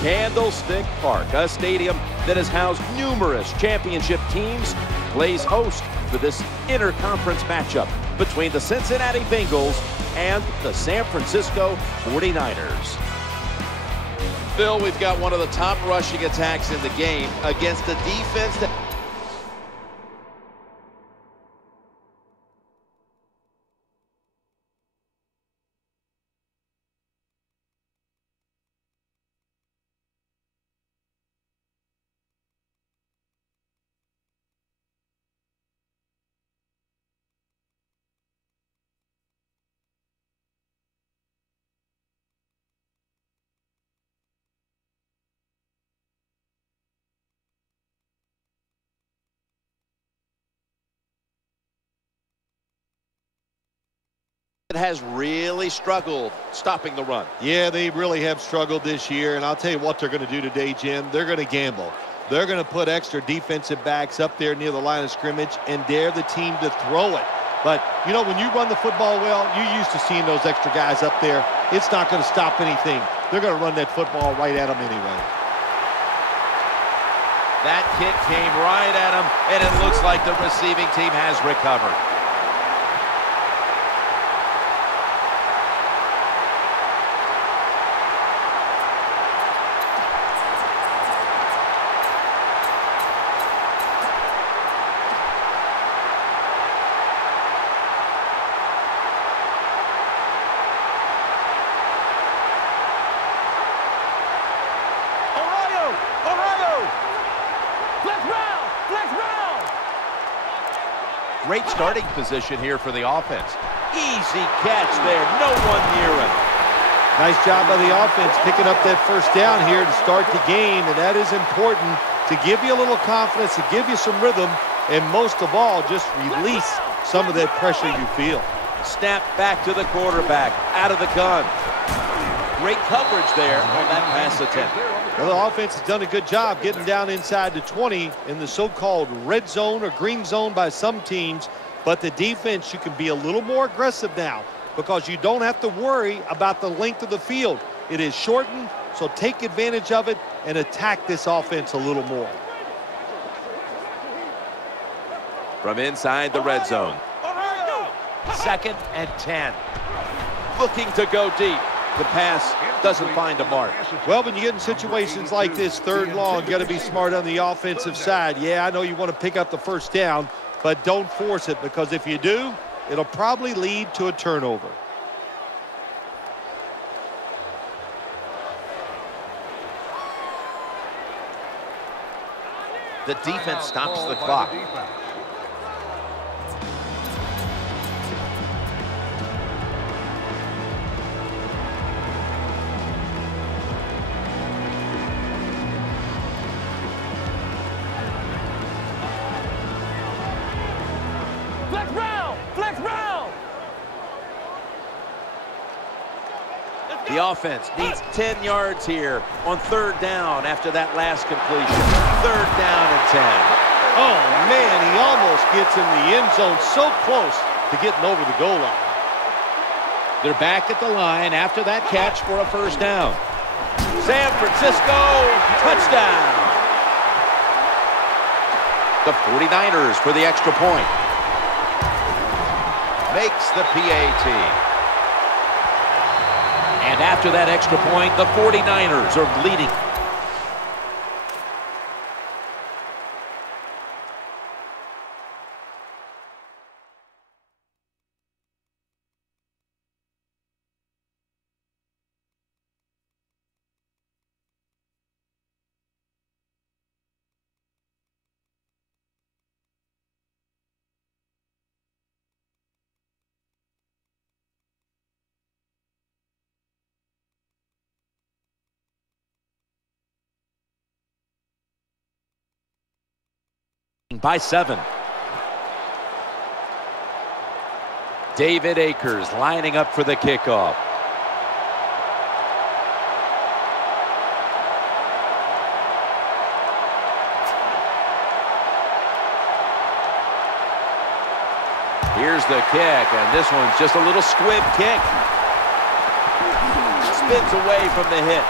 Candlestick Park, a stadium that has housed numerous championship teams, plays host for this interconference matchup between the Cincinnati Bengals and the San Francisco 49ers. Phil, we've got one of the top rushing attacks in the game against a defense that has really struggled stopping the run. Yeah, they really have struggled this year, and I'll tell you what they're going to do today, Jim. They're going to gamble. They're going to put extra defensive backs up there near the line of scrimmage and dare the team to throw it. But, you know, when you run the football well, you're used to seeing those extra guys up there. It's not going to stop anything. They're going to run that football right at them anyway. That kick came right at him, and it looks like the receiving team has recovered. Great starting position here for the offense. Easy catch there, no one near him. Nice job by the offense picking up that first down here to start the game, and that is important to give you a little confidence, to give you some rhythm, and most of all, just release some of that pressure you feel. Snap back to the quarterback, out of the gun. Great coverage there on that pass attempt. Well, the offense has done a good job getting down inside the 20 in the so-called red zone or green zone by some teams. But the defense, you can be a little more aggressive now because you don't have to worry about the length of the field. It is shortened, so take advantage of it and attack this offense a little more. From inside the red zone. 2nd and 10. Looking to go deep. The pass doesn't find a mark. Well, when you get in situations like this, 3rd long, you got to be smart on the offensive side. Yeah, I know you want to pick up the first down, but don't force it, because if you do, it'll probably lead to a turnover. The defense stops the clock. The offense needs 10 yards here on 3rd down after that last completion. 3rd down and 10. Oh, man, he almost gets in the end zone, so close to getting over the goal line. They're back at the line after that catch for a 1st down. San Francisco, touchdown. The 49ers for the extra point. Makes the PAT. And after that extra point, the 49ers are leading. By 7. David Akers lining up for the kickoff. Here's the kick, and this one's just a little squib kick. Spins away from the hit.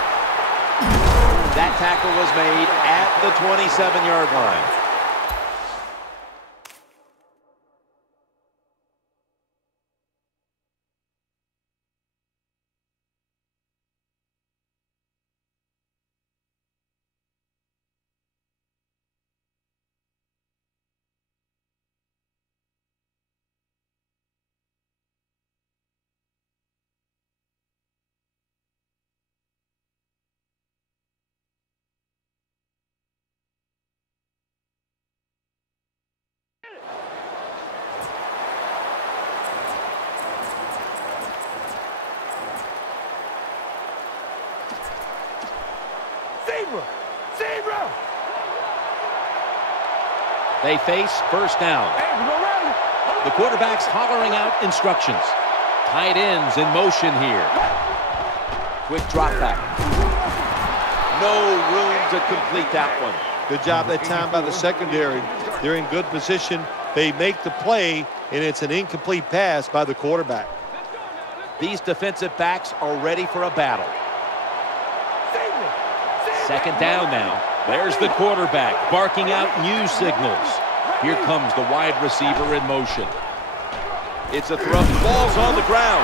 That tackle was made at the 27-yard line. They face first down. The quarterback's hollering out instructions. Tight ends in motion here. Quick drop back. No room to complete that one. Good job that time by the secondary. They're in good position. They make the play, and it's an incomplete pass by the quarterback. These defensive backs are ready for a battle. Second down now. There's the quarterback barking out new signals. Here comes the wide receiver in motion. It's a throw. Ball's on the ground.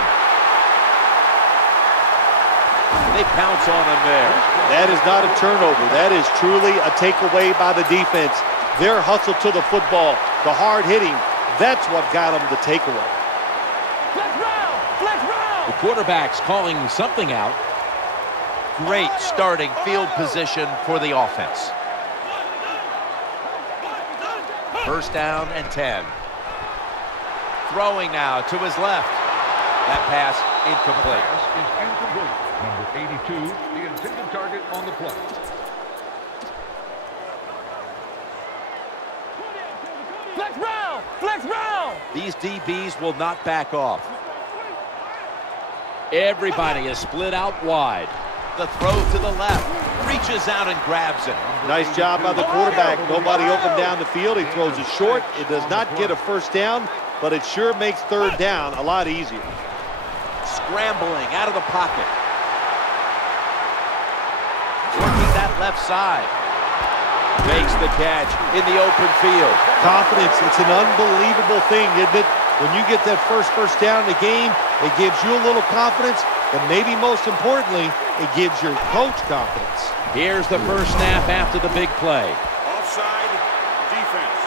They pounce on him there. That is not a turnover. That is truly a takeaway by the defense. Their hustle to the football, the hard hitting, that's what got them the takeaway. The quarterback's calling something out. Great starting field position for the offense. First down and 10. Throwing now to his left. That pass incomplete. Number 82, the intended target on the play. Flex round! These DBs will not back off. Everybody is split out wide. The throw to the left. Reaches out and grabs it. Nice job by the quarterback. Nobody open down the field. He throws it short. It does not get a first down, but it sure makes third down a lot easier. Scrambling out of the pocket. Working that left side. Makes the catch in the open field. Confidence, it's an unbelievable thing, isn't it? When you get that first down in the game, it gives you a little confidence, but maybe most importantly, it gives your coach confidence. Here's the first snap after the big play. Offside defense.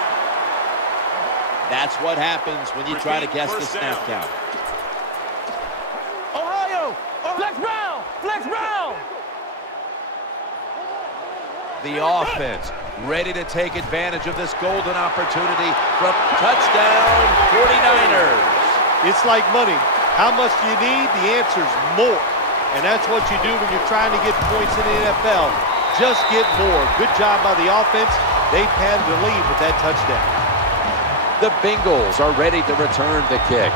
That's what happens when you try to guess the snap count. Ohio! Flex round! The offense ready to take advantage of this golden opportunity from touchdown 49ers. It's like money. How much do you need? The answer's more. And that's what you do when you're trying to get points in the NFL. Just get more. Good job by the offense. They padded the lead with that touchdown. The Bengals are ready to return the kick.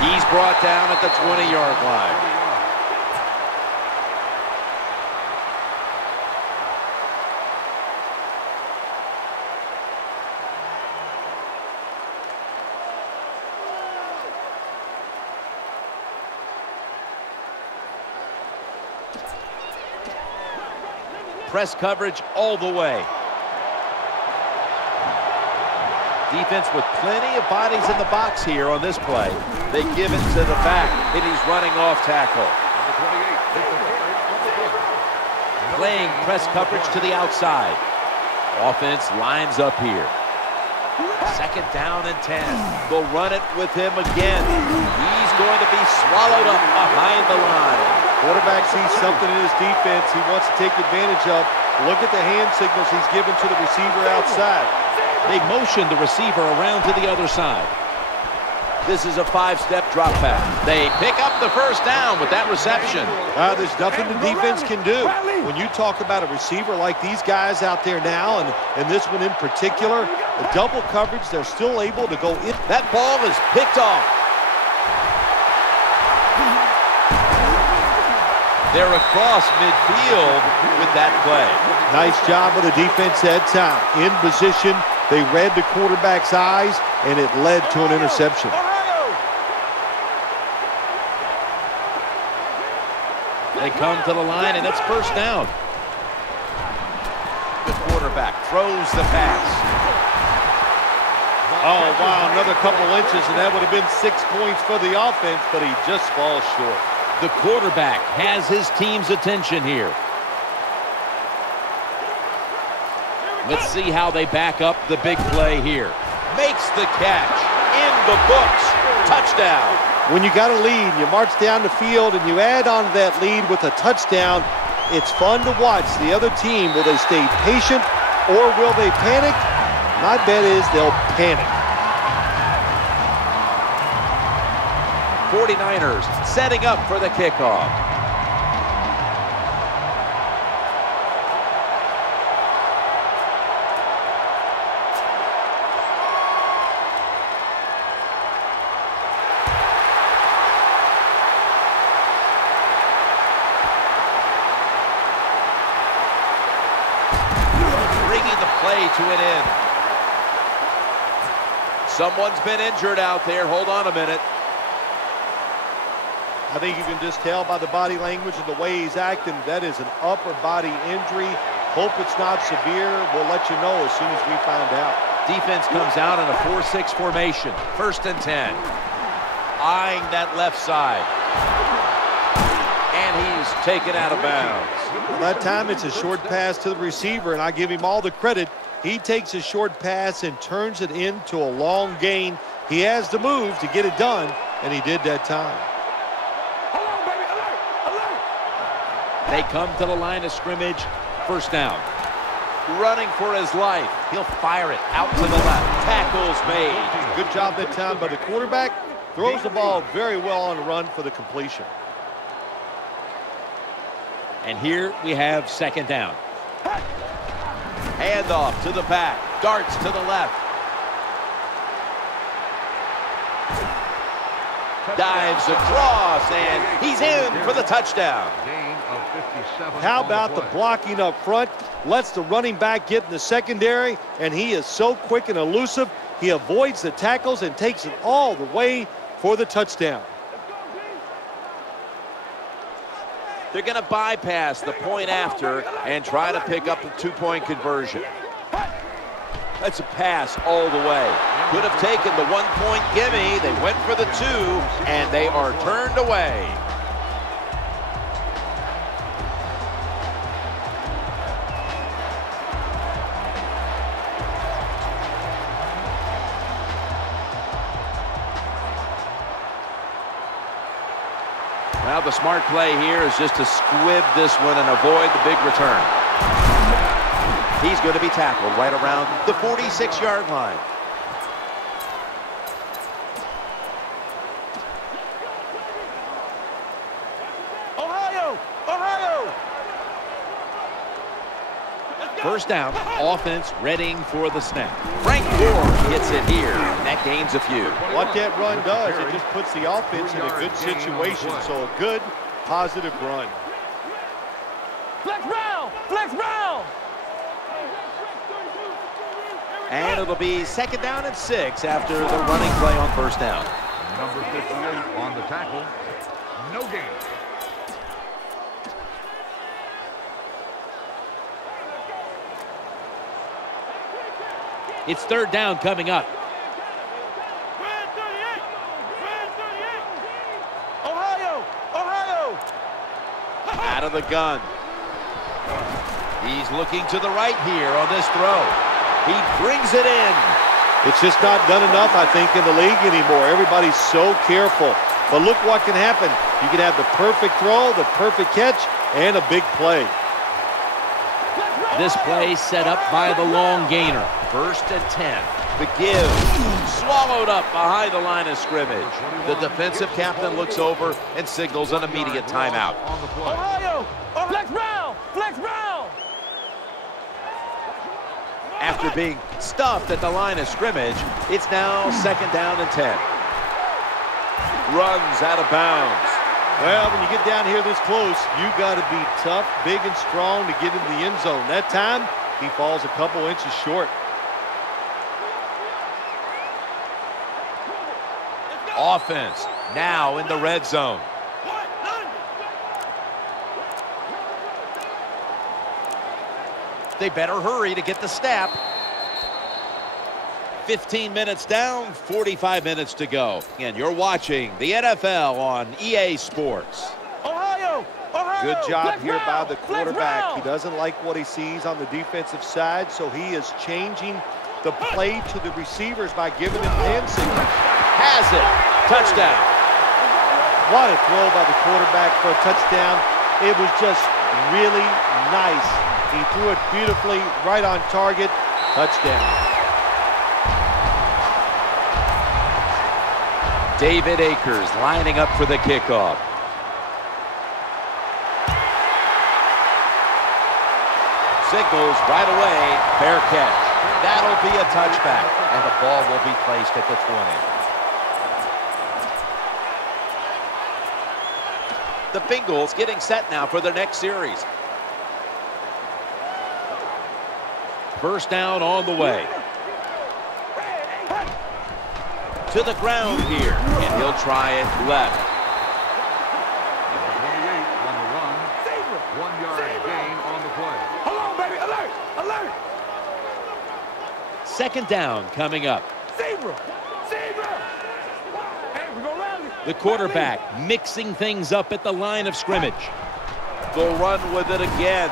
He's brought down at the 20-yard line. Press coverage all the way. Defense with plenty of bodies in the box here on this play. They give it to the back, and he's running off tackle. Playing press coverage to the outside. Offense lines up here. Second down and 10. They'll run it with him again. He's going to be swallowed up behind the line. Quarterback sees something in his defense he wants to take advantage of. Look at the hand signals he's given to the receiver outside. They motion the receiver around to the other side. This is a 5-step drop back. They pick up the first down with that reception. There's nothing the defense can do. When you talk about a receiver like these guys out there now, and this one in particular, the double coverage, they're still able to go in. That ball is picked off. They're across midfield with that play. Nice job of the defense that time. In position, they read the quarterback's eyes, and it led to an interception. They come to the line, and it's first down. The quarterback throws the pass. Oh, wow, another couple inches, and that would have been 6 points for the offense, but he just falls short. The quarterback has his team's attention here. Let's see how they back up the big play here. Makes the catch. In the books. Touchdown. When you got a lead, you march down the field, and you add on to that lead with a touchdown, it's fun to watch the other team. Will they stay patient, or will they panic? My bet is they'll panic. 49ers setting up for the kickoff. Bringing the play to an end. Someone's been injured out there. Hold on a minute. I think you can just tell by the body language and the way he's acting, that is an upper body injury. Hope it's not severe. We'll let you know as soon as we find out. Defense comes out in a 4-6 formation. First and 10. Eyeing that left side. And he's taken out of bounds. Well, that time it's a short pass to the receiver, and I give him all the credit. He takes a short pass and turns it into a long gain. He has the move to get it done, and he did that time. They come to the line of scrimmage. First down. Running for his life. He'll fire it out to the left. Tackles made. Good job that time by the quarterback. Throws the ball very well on the run for the completion. And here we have second down. Handoff to the back. Darts to the left. Dives across, and he's in for the touchdown. Gain of 57. How about the blocking up front? Lets the running back get in the secondary, and he is so quick and elusive. He avoids the tackles and takes it all the way for the touchdown. They're going to bypass the point after and try to pick up the two-point conversion. That's a pass all the way. Could have taken the one-point gimme. They went for the two, and they are turned away. Well, the smart play here is just to squib this one and avoid the big return. He's going to be tackled right around the 46-yard line. Ohio! Ohio! First down, offense readying for the snap. Frank Gore gets it here. That gains a few. What that run does, it just puts the offense in a good situation. So a good, positive run. Flex round! Flex round! And it'll be second down and 6 after the running play on first down. Number 58 on the tackle. No gain. It's third down coming up. Ohio! Ohio! Out of the gun. He's looking to the right here on this throw. He brings it in. It's just not done enough, I think, in the league anymore. Everybody's so careful. But look what can happen. You can have the perfect throw, the perfect catch, and a big play. This play set up by the long gainer. First and 10. The give. Swallowed up behind the line of scrimmage. The defensive captain looks over and signals an immediate timeout. Ohio! Flex round! Flex round! After being stuffed at the line of scrimmage, it's now second down and 10. Runs out of bounds. Well, when you get down here this close, you got to be tough, big, and strong to get into the end zone. That time, he falls a couple inches short. Offense now in the red zone. They better hurry to get the snap. 15 minutes down, 45 minutes to go. And you're watching the NFL on EA Sports. Ohio! Good job here by the Flex quarterback. round. He doesn't like what he sees on the defensive side, so he is changing the play to the receivers by giving them hand signals. Has it. Touchdown. What a throw by the quarterback for a touchdown. It was just really nice. He threw it beautifully, right on target. Touchdown. David Akers lining up for the kickoff. Signals right away. Fair catch. That'll be a touchback. And the ball will be placed at the 20. The Bengals getting set now for their next series. First down on the way. To the ground here, and he'll try it left. Number 28 on the run. 1 yard gain on the play. Hold on, baby. Alert! Alert! Second down coming up. Zebra! Zebra! Hey, we're going to rally. The quarterback mixing things up at the line of scrimmage. They'll run with it again.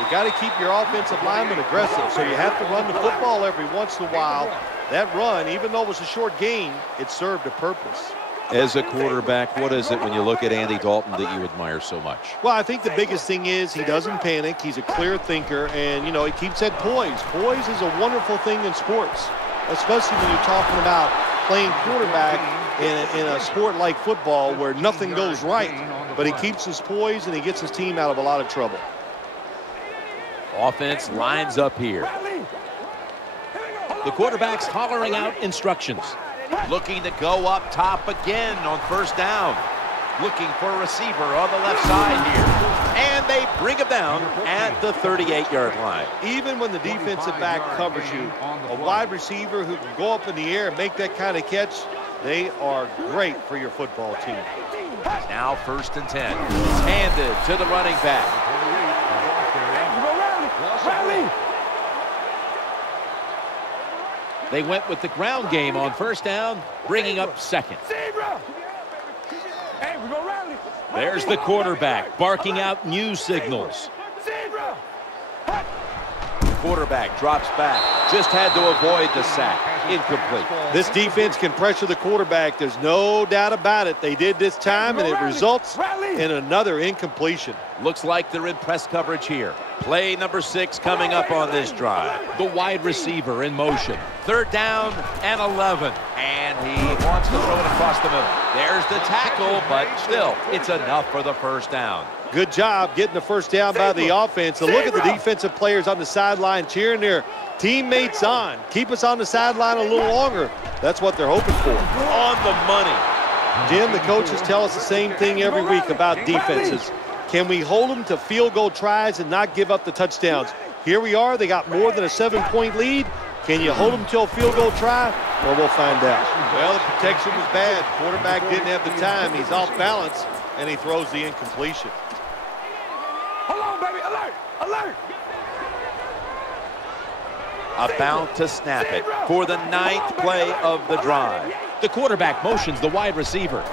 You got to keep your offensive lineman aggressive, so you have to run the football every once in a while. That run, even though it was a short gain, it served a purpose. As a quarterback, what is it when you look at Andy Dalton that you admire so much? Well, I think the biggest thing is he doesn't panic. He's a clear thinker, and, you know, he keeps that poise. Poise is a wonderful thing in sports, especially when you're talking about playing quarterback in a sport like football where nothing goes right. But he keeps his poise, and he gets his team out of a lot of trouble. Offense lines up here. The quarterback's hollering out instructions. Looking to go up top again on first down. Looking for a receiver on the left side here. And they bring him down at the 38-yard line. Even when the defensive back covers you, a wide receiver who can go up in the air and make that kind of catch, they are great for your football team. Now first and 10. It's handed to the running back. Rally! They went with the ground game on first down, bringing up second. Zebra! Hey, we're going to rally. There's the quarterback barking out new signals. Zebra! Quarterback drops back. Just had to avoid the sack. Incomplete. This defense can pressure the quarterback. There's no doubt about it. They did this time, and it results in another incompletion. Looks like they're in press coverage here. Play number 6 coming up on this drive. The wide receiver in motion. Third down and 11. And he wants to throw it across the middle. There's the tackle, but still, it's enough for the first down. Good job getting the first down by the offense. And look at the defensive players on the sideline cheering their teammates on. Keep us on the sideline a little longer. That's what they're hoping for. On the money. Jim, the coaches tell us the same thing every week about defenses. Can we hold them to field goal tries and not give up the touchdowns? Here we are. They got more than a 7-point lead. Can you hold them till a field goal try? Well, we'll find out. Well, the protection was bad. Quarterback didn't have the time. He's off balance, and he throws the incompletion. Hold on, baby. Alert! Alert! About to snap it for the 9th play of the drive. The quarterback motions the wide receiver.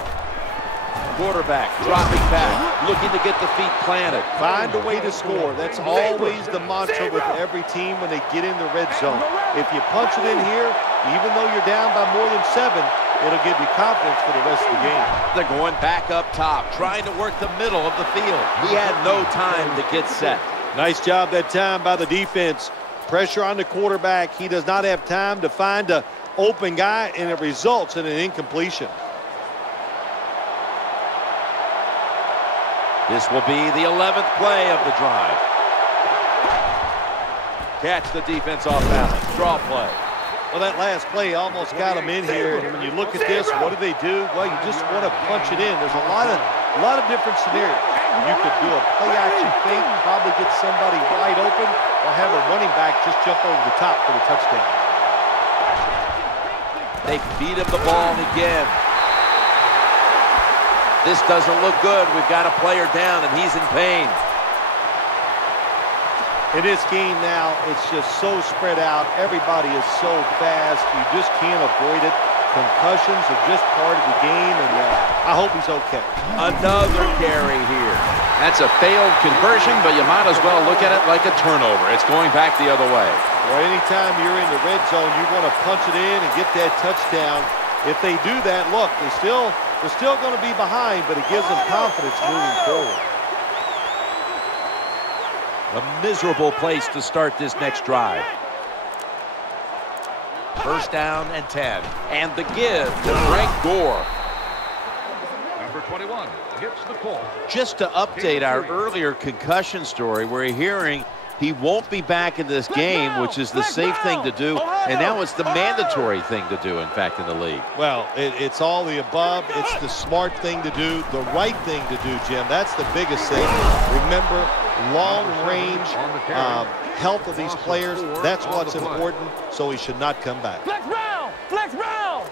Quarterback dropping back, looking to get the feet planted. Find a way to score. That's always the mantra with every team when they get in the red zone. If you punch it in here, even though you're down by more than 7, it'll give you confidence for the rest of the game. They're going back up top, trying to work the middle of the field. He had no time to get set. Nice job that time by the defense. Pressure on the quarterback. He does not have time to find an open guy, and it results in an incompletion. This will be the 11th play of the drive. Catch the defense off balance. Draw play. Well, that last play almost got them in here. And when you look at this, what do? Well, you just want to punch it in. There's a A lot of different scenarios. You could do a play-action fake, probably get somebody wide open, or have a running back just jump over the top for the touchdown. They feed him the ball again. This doesn't look good. We've got a player down, and he's in pain. In this game now, it's just so spread out. Everybody is so fast. You just can't avoid it. Concussions are just part of the game, and I hope he's okay. Another carry here. That's a failed conversion, but you might as well look at it like a turnover. It's going back the other way. Well, anytime you're in the red zone, you want to punch it in and get that touchdown. If they do that, look, they're still going to be behind, but it gives them confidence moving forward. A miserable place to start this next drive. First down and 10. And the give to Frank Gore. Number 21 gets the call. Just to update our earlier concussion story, we're hearing he won't be back in this game, which is the safe thing to do, and now it's the mandatory thing to do, in fact, in the league. Well, it's all the above. It's the smart thing to do, the right thing to do, Jim. That's the biggest thing. Remember, long-range health of these players, that's what's important, so he should not come back. Flex round! Flex round!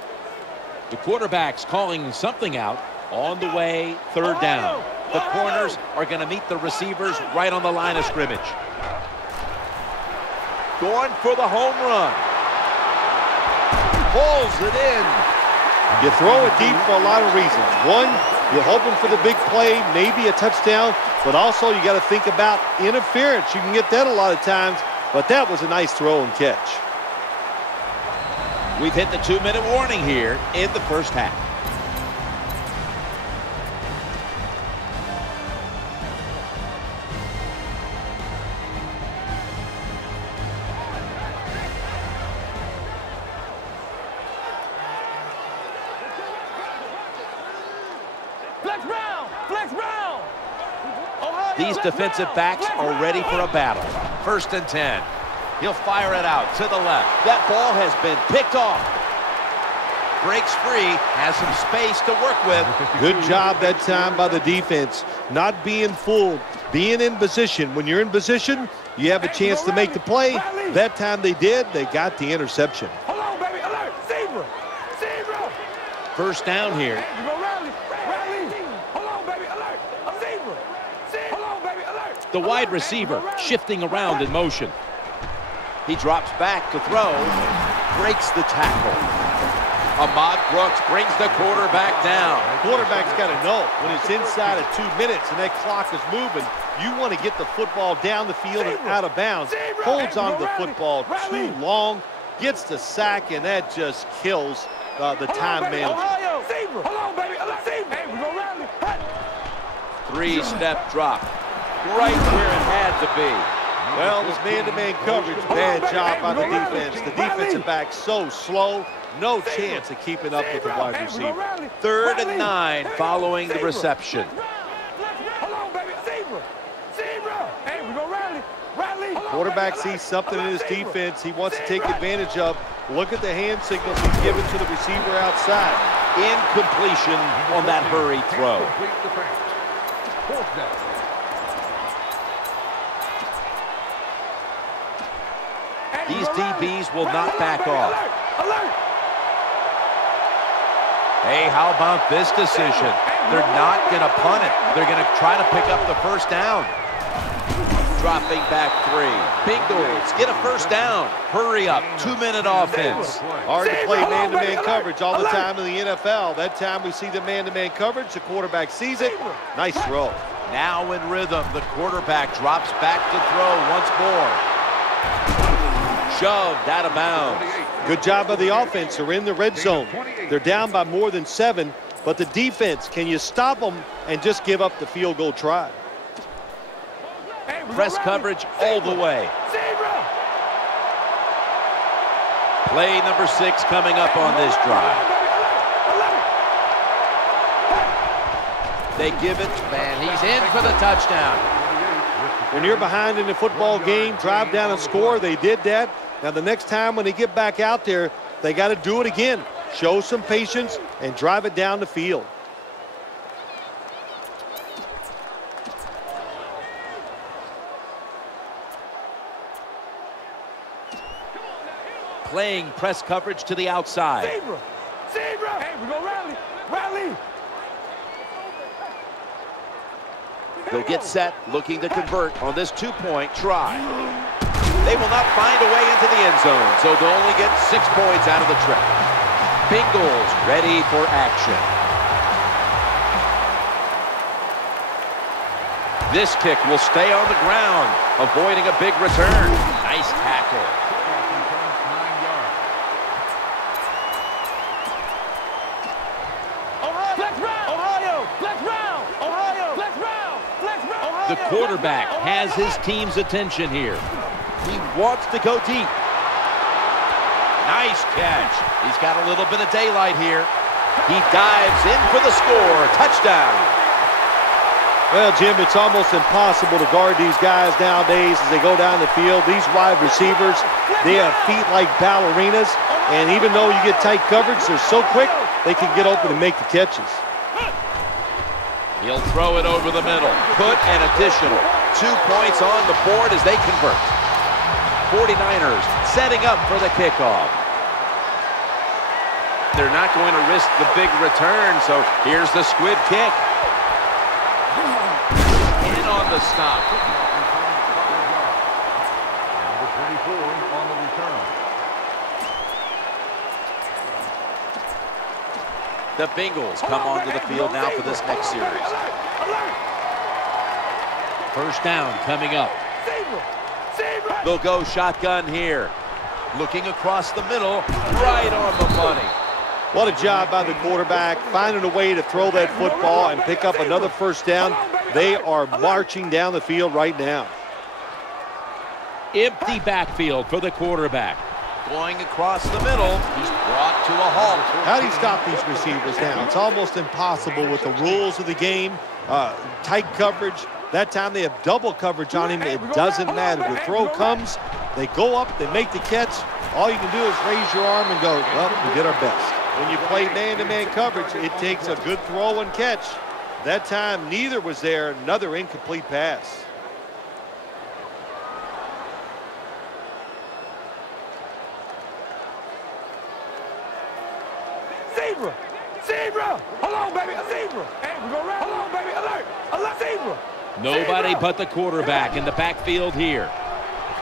The quarterback's calling something out on the way, third down. The corners are going to meet the receivers right on the line of scrimmage. Going for the home run. Pulls it in. You throw it deep for a lot of reasons. One, you're hoping for the big play, maybe a touchdown, but also you got to think about interference. You can get that a lot of times, but that was a nice throw and catch. We've hit the 2-minute warning here in the first half. These defensive backs are ready for a battle. First and 10. He'll fire it out to the left. That ball has been picked off. Breaks free, has some space to work with. Good job that time by the defense. Not being fooled, being in position. When you're in position, you have a chance to make the play. That time they did. They got the interception. Hold on, baby. Alert. Zebra. Zebra. First down here. The wide receiver shifting around in motion. He drops back to throw. Breaks the tackle. Ahmad Brooks brings the quarterback down. The quarterback's got to know when it's inside of 2 minutes and that clock is moving, you want to get the football down the field and out of bounds. Holds on to the football too long, gets the sack, and that just kills the time management. Three-step drop. Right where it had to be. Well, this man-to-man coverage, bad job by the defense. The defensive back so slow, no chance of keeping up with the wide receiver. Third and 9 following the reception. Quarterback sees something in his defense he wants to take advantage of. Look at the hand signals he's given to the receiver outside. Incompletion on that hurried throw. These DBs will not back off. Hey, how about this decision? They're not going to punt it. They're going to try to pick up the first down. Dropping back 3. Bengals get a first down. Hurry up. 2-minute offense. Hard to play man-to-man coverage all the time in the NFL. That time we see the man-to-man coverage. The quarterback sees it. Nice throw. Now in rhythm, the quarterback drops back to throw once more. Shoved out of bounds. Good job by the offense. They're in the red zone. They're down by more than 7, but the defense, can you stop them and just give up the field goal try? Press coverage all the way. Play number 6 coming up on this drive. They give it, and he's in for the touchdown. When you're behind in the football game, drive down and score. They did that. Now the next time when they get back out there, they got to do it again. Show some patience and drive it down the field. playing press coverage to the outside. Zebra! Zebra! Hey, we're going to rally! Rally! They'll get set, looking to convert on this two-point try. They will not find a way into the end zone, so they'll only get 6 points out of the trip. Bengals ready for action. This kick will stay on the ground, avoiding a big return. Nice tackle. The quarterback has his team's attention here. He wants to go deep. Nice catch. He's got a little bit of daylight here. He dives in for the score. Touchdown. Well, Jim, it's almost impossible to guard these guys nowadays as they go down the field. These wide receivers, they have feet like ballerinas. And even though you get tight coverage, they're so quick, they can get open and make the catches. He'll throw it over the middle. Put an additional 2 points on the board as they convert. 49ers setting up for the kickoff. They're not going to risk the big return, so here's the squib kick. In on the stop. Number 24 on the return. The Bengals come onto the field now for this next series. First down coming up. They'll go shotgun here. Looking across the middle, right on the money. What a job by the quarterback, finding a way to throw that football and pick up another first down. They are marching down the field right now. Empty backfield for the quarterback. Going across the middle, he's brought to a halt. How do you stop these receivers now? It's almost impossible with the rules of the game. Tight coverage. That time they have double coverage on him. It doesn't matter. The throw comes, they go up, they make the catch. All you can do is raise your arm and go, well, we did our best. When you play man-to-man coverage, it takes a good throw and catch. That time, neither was there. Another incomplete pass. Zebra! Zebra! Hold on, baby, a zebra! Hey, we're going to rally! Hold on, baby, alert! Alert, zebra! Nobody but the quarterback in the backfield here.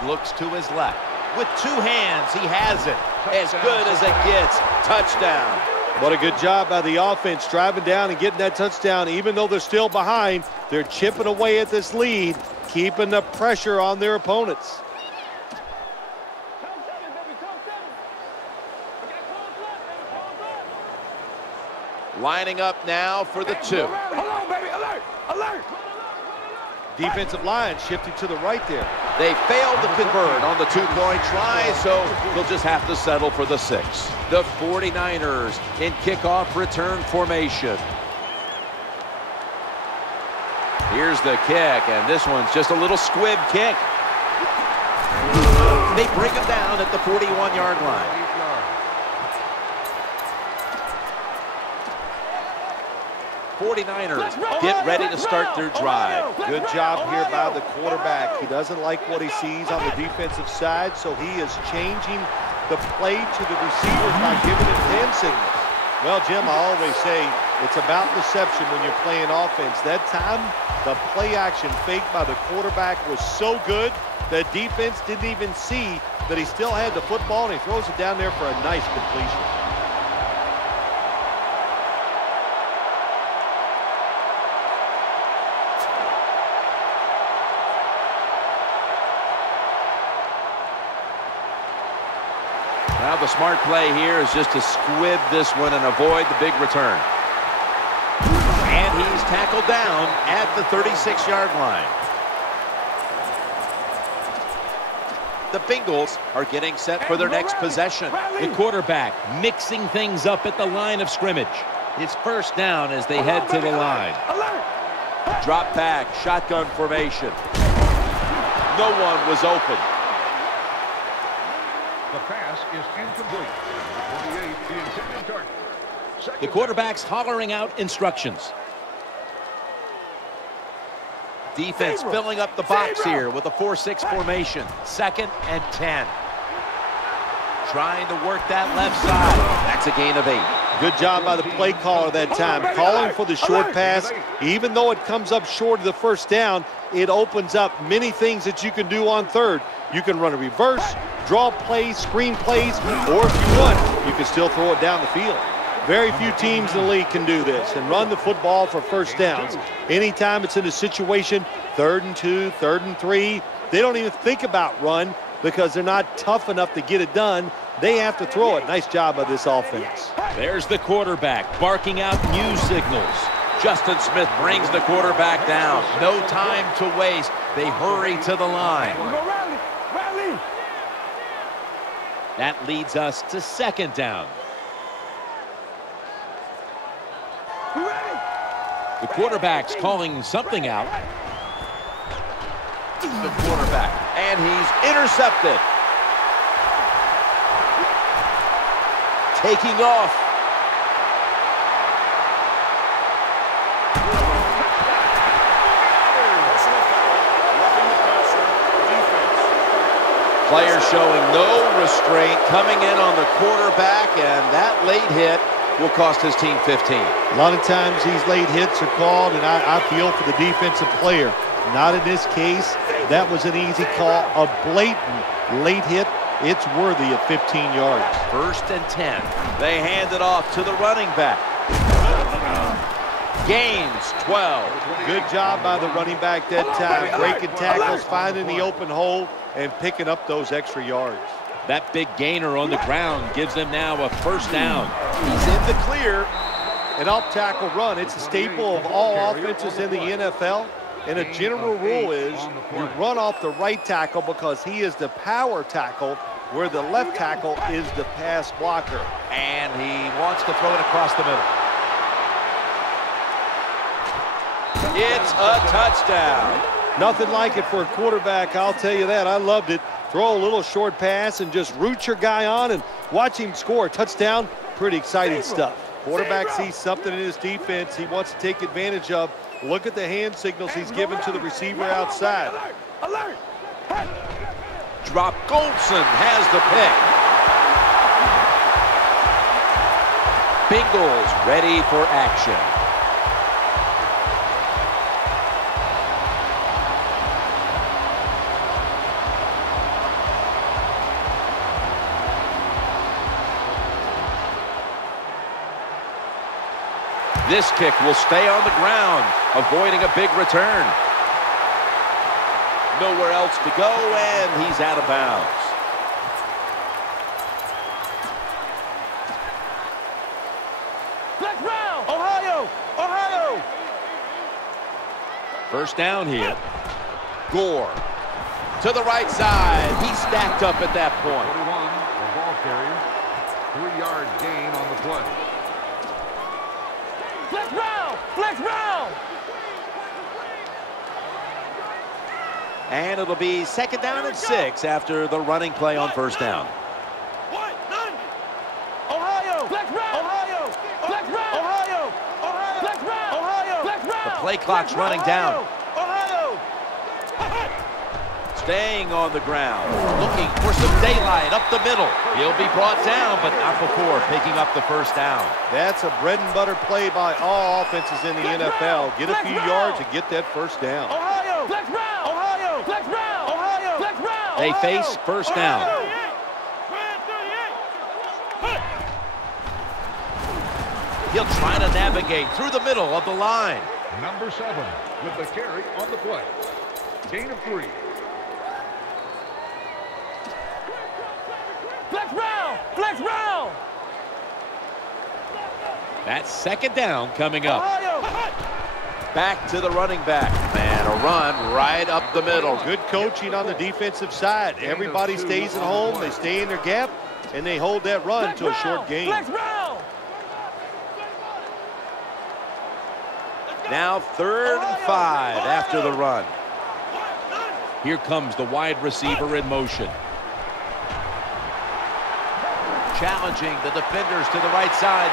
Looks to his left. With 2 hands, he has it. As good as it gets. Touchdown. What a good job by the offense, driving down and getting that touchdown. Even though they're still behind, they're chipping away at this lead, keeping the pressure on their opponents. Lining up now for the 2. Hold on, baby, alert! Alert! Defensive line shifting to the right there. They failed to convert on the 2-point try, so they'll just have to settle for the 6. The 49ers in kickoff return formation. Here's the kick, and this one's just a little squib kick. They bring him down at the 41-yard line. '49ers get ready to start their drive. Good job here by the quarterback. He doesn't like what he sees on the defensive side, so he is changing the play to the receivers by giving him hand signals. Well, Jim, I always say it's about deception when you're playing offense. That time, the play action fake by the quarterback was so good that defense didn't even see that he still had the football, and he throws it down there for a nice completion. Now the smart play here is just to squib this one and avoid the big return. And he's tackled down at the 36-yard line. The Bengals are getting set for their next possession. The quarterback mixing things up at the line of scrimmage. It's first down as they head to the line. Drop back, shotgun formation. No one was open. The pass is incomplete. 28, the intended target. The quarterback's hollering out instructions. Defense filling up the box here with a 4-6 formation. 2nd and 10. trying to work that left side. That's a gain of 8. Good job by the play caller that time, calling for the short pass. Even though it comes up short of the first down, it opens up many things that you can do on third. You can run a reverse, draw plays, screen plays, or if you want, you can still throw it down the field. Very few teams in the league can do this and run the football for first downs. Anytime it's in a situation, 3rd and 2, 3rd and 3, they don't even think about run because they're not tough enough to get it done. They have to throw it. Nice job by this offense. There's the quarterback barking out new signals. Justin Smith brings the quarterback down. No time to waste. They hurry to the line. Rally. That leads us to 2nd down. The quarterback's calling something out. The quarterback, and he's intercepted. Taking off. Players showing no restraint, coming in on the quarterback, and that late hit will cost his team 15. A lot of times these late hits are called, and I feel for the defensive player. Not in this case. That was an easy call. A blatant late hit. It's worthy of 15 yards. 1st and 10. They hand it off to the running back. Gains 12. Good job by the running back that time. Breaking tackles, finding the open hole, and picking up those extra yards. That big gainer on the ground gives them now a 1st down. He's in the clear. An off-tackle run. It's a staple of all offenses in the NFL. And a general rule is you run off the right tackle because he is the power tackle, where the left tackle is the pass blocker. And he wants to throw it across the middle. It's a touchdown. Nothing like it for a quarterback, I'll tell you that. I loved it. Throw a little short pass and just root your guy on and watch him score a touchdown. Pretty exciting stuff. Quarterback sees something in his defense he wants to take advantage of. Look at the hand signals he's given to the receiver outside. Alert! Drop. Goldson has the pick. Bengals ready for action. This kick will stay on the ground, avoiding a big return. Nowhere else to go, and he's out of bounds. Let's round! Ohio! 1st down here. Gore to the right side. He's stacked up at that point. 21, the ball carrier. 3-yard gain on the play. Flex round! And it'll be 2nd down and 6 after the running play on 1st down. Ohio! Flex round! The play clock's running down. Staying on the ground, looking for some daylight up the middle. He'll be brought down, but not before picking up the 1st down. That's a bread and butter play by all offenses in the NFL. Get a few yards and get that 1st down. Ohio! Flex round! They face 1st down. He'll try to navigate through the middle of the line. Number 7 with the carry on the play. Gain of 3. Flex round! That's 2nd down coming up. Back to the running back. And a run right up the middle. Good coaching on the defensive side. Everybody stays at home. They stay in their gap, and they hold that run to a short gain. Now 3rd and 5 after the run. Here comes the wide receiver in motion. Challenging the defenders to the right side.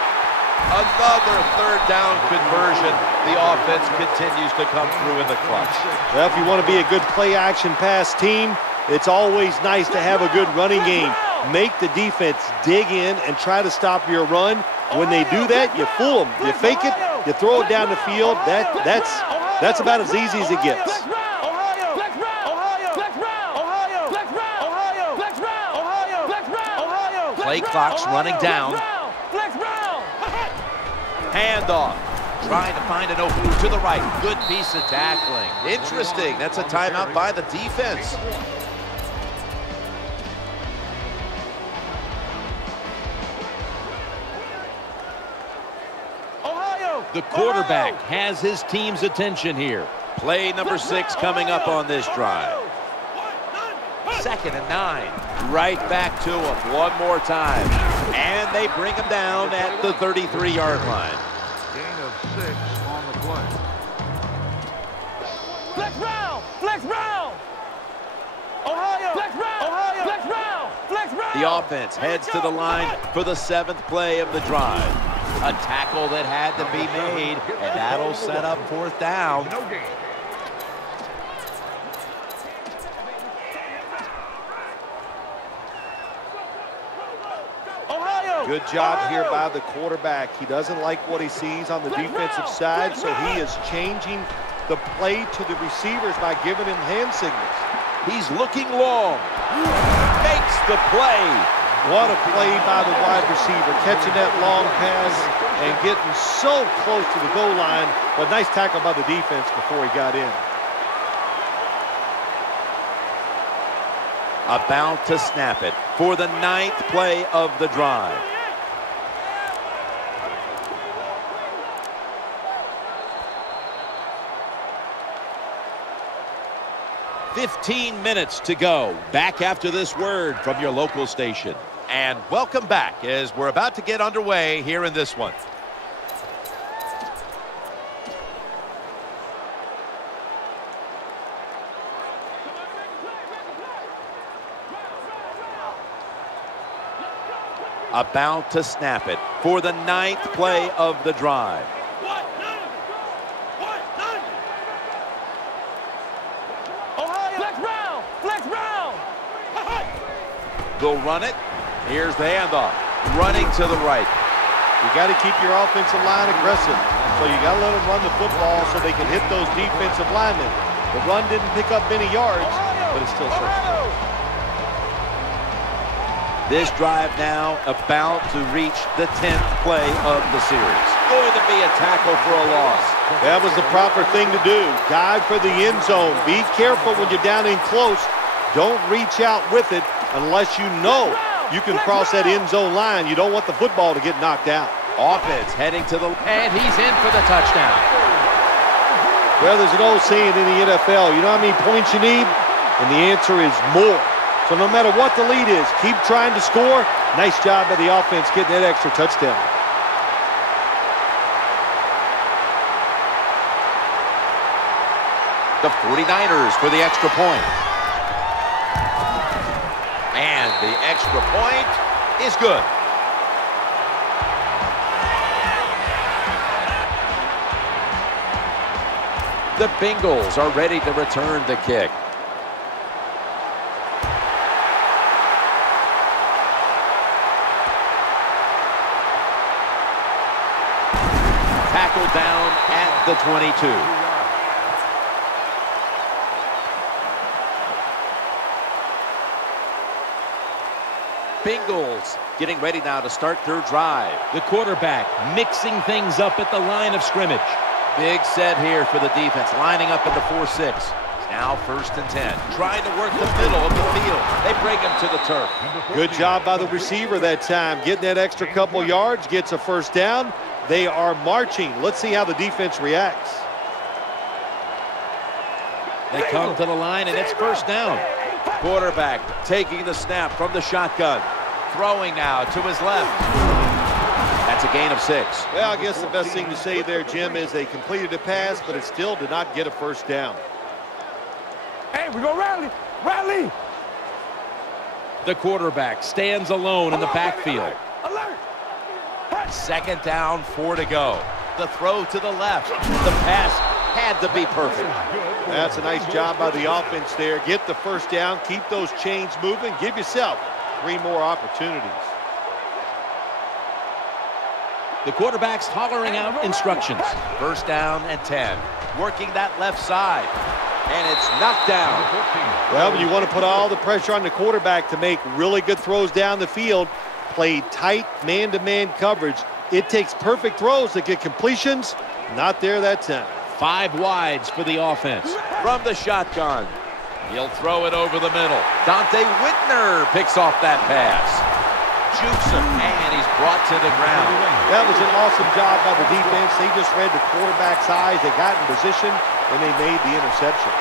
Another 3rd down conversion. The offense continues to come through in the clutch. Well, if you want to be a good play-action pass team, it's always nice to have a good running game. make the defense dig in and try to stop your run. When they do that, you fool them. You fake it, you throw it down the field. That's about as easy as it gets. Play clock's running down. Handoff. Trying to find an opening to the right. Good piece of tackling. Interesting. That's a timeout by the defense. The quarterback has his team's attention here. Play number 6 coming up on this drive. 2nd and 9. Right back to him one more time. And they bring him down at the 33-yard line. Gain of 6 on the play. Flex round! Flex round! Ohio! Flex round! Ohio! Flex round! Flex round! The offense heads to the line for the 7th play of the drive. A tackle that had to be made, and that'll set up 4th down. No gain. Good job here by the quarterback. He doesn't like what he sees on the defensive side, so he is changing the play to the receivers by giving him hand signals. He's looking long. Makes the play. What a play by the wide receiver, catching that long pass and getting so close to the goal line, but nice tackle by the defense before he got in. About to snap it for the 9th play of the drive. "15 minutes to go." Back after this word from your local station. And welcome back as we're about to get underway here in this one. About to snap it for the 9th play of the drive. Flex round! Flex round! They'll run it. Here's the handoff. Running to the right. You got to keep your offensive line aggressive. So you got to let them run the football so they can hit those defensive linemen. The run didn't pick up many yards, but it's still something. This drive now about to reach the 10th play of the series. Going to be a tackle for a loss. That was the proper thing to do. Dive for the end zone. Be careful when you're down in close. Don't reach out with it unless you know you can cross that end zone line. You don't want the football to get knocked out. Offense heading to the... And he's in for the touchdown. Well, there's an old saying in the NFL, you know how many points you need? And the answer is more. So no matter what the lead is, keep trying to score. Nice job by the offense getting that extra touchdown. The 49ers for the extra point. And the extra point is good. The Bengals are ready to return the kick. Tackled down at the 22. Bengals getting ready now to start their drive. The quarterback mixing things up at the line of scrimmage. Big set here for the defense, lining up in the 4-6. Now 1st and 10. Trying to work the middle of the field. They bring him to the turf. Good job by the receiver that time. Getting that extra couple yards, gets a 1st down. They are marching. Let's see how the defense reacts. They come to the line, and it's 1st down. Quarterback taking the snap from the shotgun. Throwing now to his left. That's a gain of 6. Well, I guess the best thing to say there, Jim, is they completed a pass, but it still did not get a 1st down. Hey, we go rally! Rally! The quarterback stands alone in the backfield. Alert! 2nd down, 4 to go. The throw to the left. The pass had to be perfect. That's a nice job by the offense there. Get the 1st down, keep those chains moving, give yourself 3 more opportunities. The quarterback's hollering out instructions. First down and 10. Working that left side. And it's knocked down. Well, you want to put all the pressure on the quarterback to make really good throws down the field. Play tight man-to-man coverage. It takes perfect throws to get completions. Not there that time. 5 wides for the offense. From the shotgun. He'll throw it over the middle. Dante Whitner picks off that pass. Jukes him, and he's brought to the ground. That was an awesome job by the defense. They just read the quarterback's eyes. They got in position, and they made the interception.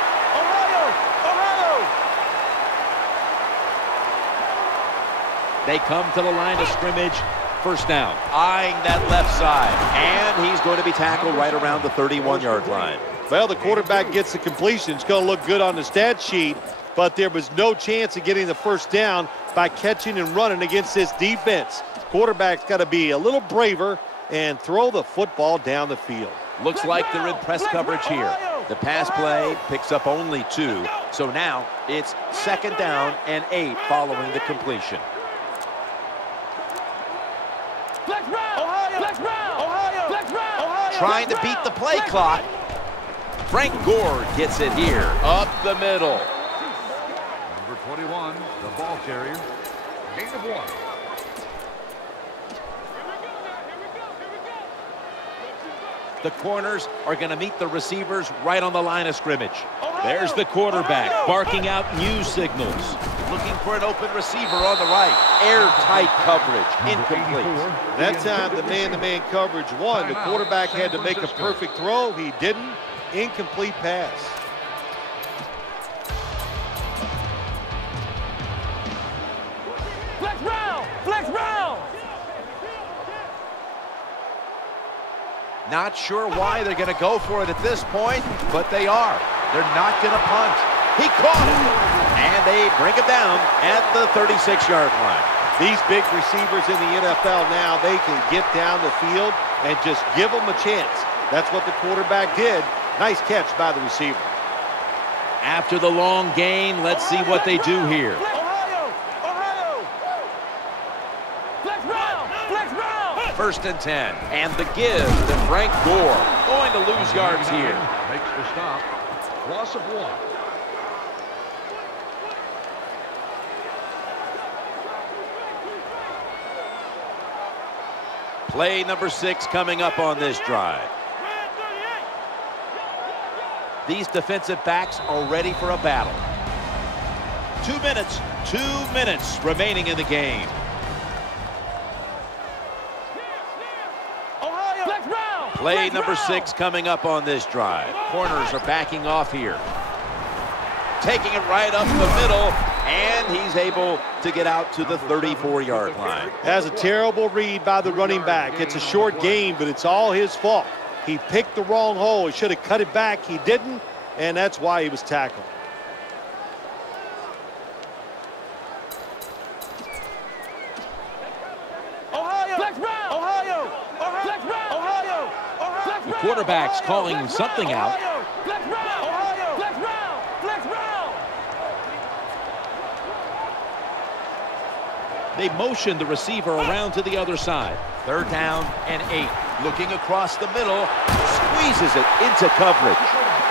They come to the line of scrimmage. First down. Eyeing that left side. And he's going to be tackled right around the 31-yard line. Well, the quarterback gets the completion. It's going to look good on the stat sheet, but there was no chance of getting the first down by catching and running against this defense. Quarterback's got to be a little braver and throw the football down the field. Looks like they're in press coverage here. The pass play picks up only 2. So now it's 2nd down and 8 following the completion. Trying to beat the play clock. Frank Gore gets it here. Up the middle. Number 21, the ball carrier. Gain of 1. The corners are going to meet the receivers right on the line of scrimmage. There's the quarterback barking out new signals. Looking for an open receiver on the right. Airtight coverage. Incomplete. That time the man-to-man coverage won. The quarterback had to make a perfect throw. He didn't. Incomplete pass. Flex round! Flex round! Not sure why they're going to go for it at this point, but they are. They're not going to punt. He caught it, and they bring him down at the 36-yard line. These big receivers in the NFL now, they can get down the field and just give them a chance. That's what the quarterback did. Nice catch by the receiver. After the long gain, let's see what they do here. First and 10, and the give to Frank Gore. Going to lose yards here. Makes the stop. Loss of 1. Play number 6 coming up on this drive. These defensive backs are ready for a battle. 2 minutes remaining in the game. Play number 6 coming up on this drive. Corners are backing off here. Taking it right up the middle, and he's able to get out to the 34-yard line. That's a terrible read by the running back. It's a short game, but it's all his fault. He picked the wrong hole. He should have cut it back. He didn't, and that's why he was tackled. The quarterback's calling something out. They motion the receiver around to the other side. 3rd down and 8. Looking across the middle, squeezes it into coverage.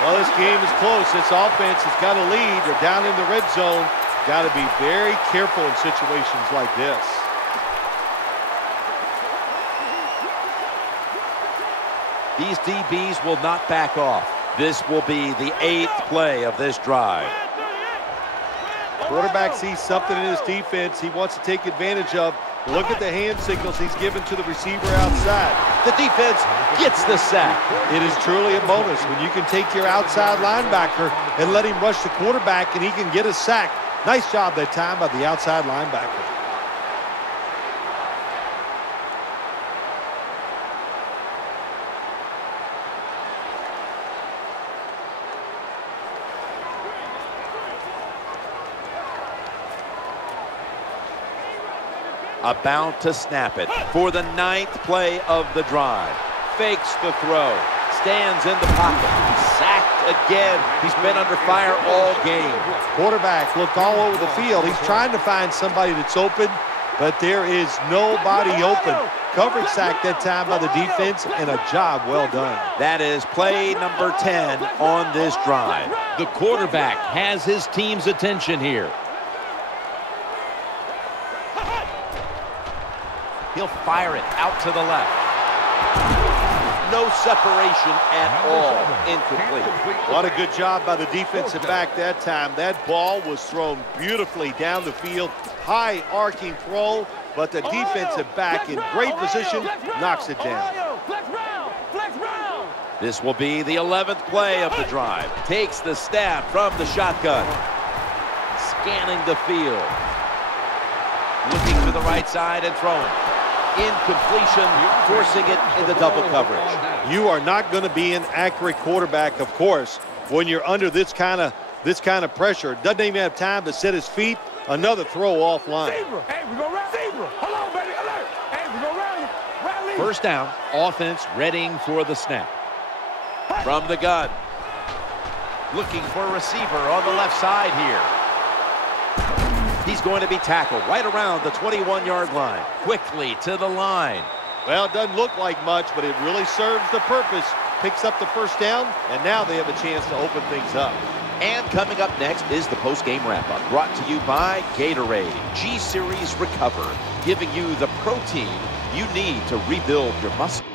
Well, this game is close. This offense has got a lead. They're down in the red zone. Got to be very careful in situations like this. These DBs will not back off. This will be the 8th play of this drive. Quarterback sees something in his defense he wants to take advantage of. Look at the hand signals he's given to the receiver outside. The defense gets the sack. It is truly a bonus when you can take your outside linebacker and let him rush the quarterback and he can get a sack. Nice job that time by the outside linebacker. About to snap it for the 9th play of the drive. Fakes the throw. Stands in the pocket. Sacked again. He's been under fire all game. Quarterback looked all over the field. He's trying to find somebody that's open, but there is nobody open. Coverage sack that time by the defense, and a job well done. That is play number 10 on this drive. The quarterback has his team's attention here. He'll fire it out to the left. No separation at all. Incomplete. What a good job by the defensive back that time. That ball was thrown beautifully down the field. High arcing throw, but the defensive back in great position knocks it down. This will be the 11th play of the drive. Takes the snap from the shotgun. Scanning the field. Looking to the right side and throwing. Incompletion, forcing it into double coverage. You are not going to be an accurate quarterback, of course, when you're under this kind of pressure. Doesn't even have time to set his feet. Another throw offline. First down, offense readying for the snap. From the gun. Looking for a receiver on the left side here. He's going to be tackled right around the 21-yard line. Quickly to the line. Well, it doesn't look like much, but it really serves the purpose. Picks up the first down, and now they have a chance to open things up. And coming up next is the post-game wrap-up, brought to you by Gatorade G-Series Recover, giving you the protein you need to rebuild your muscle.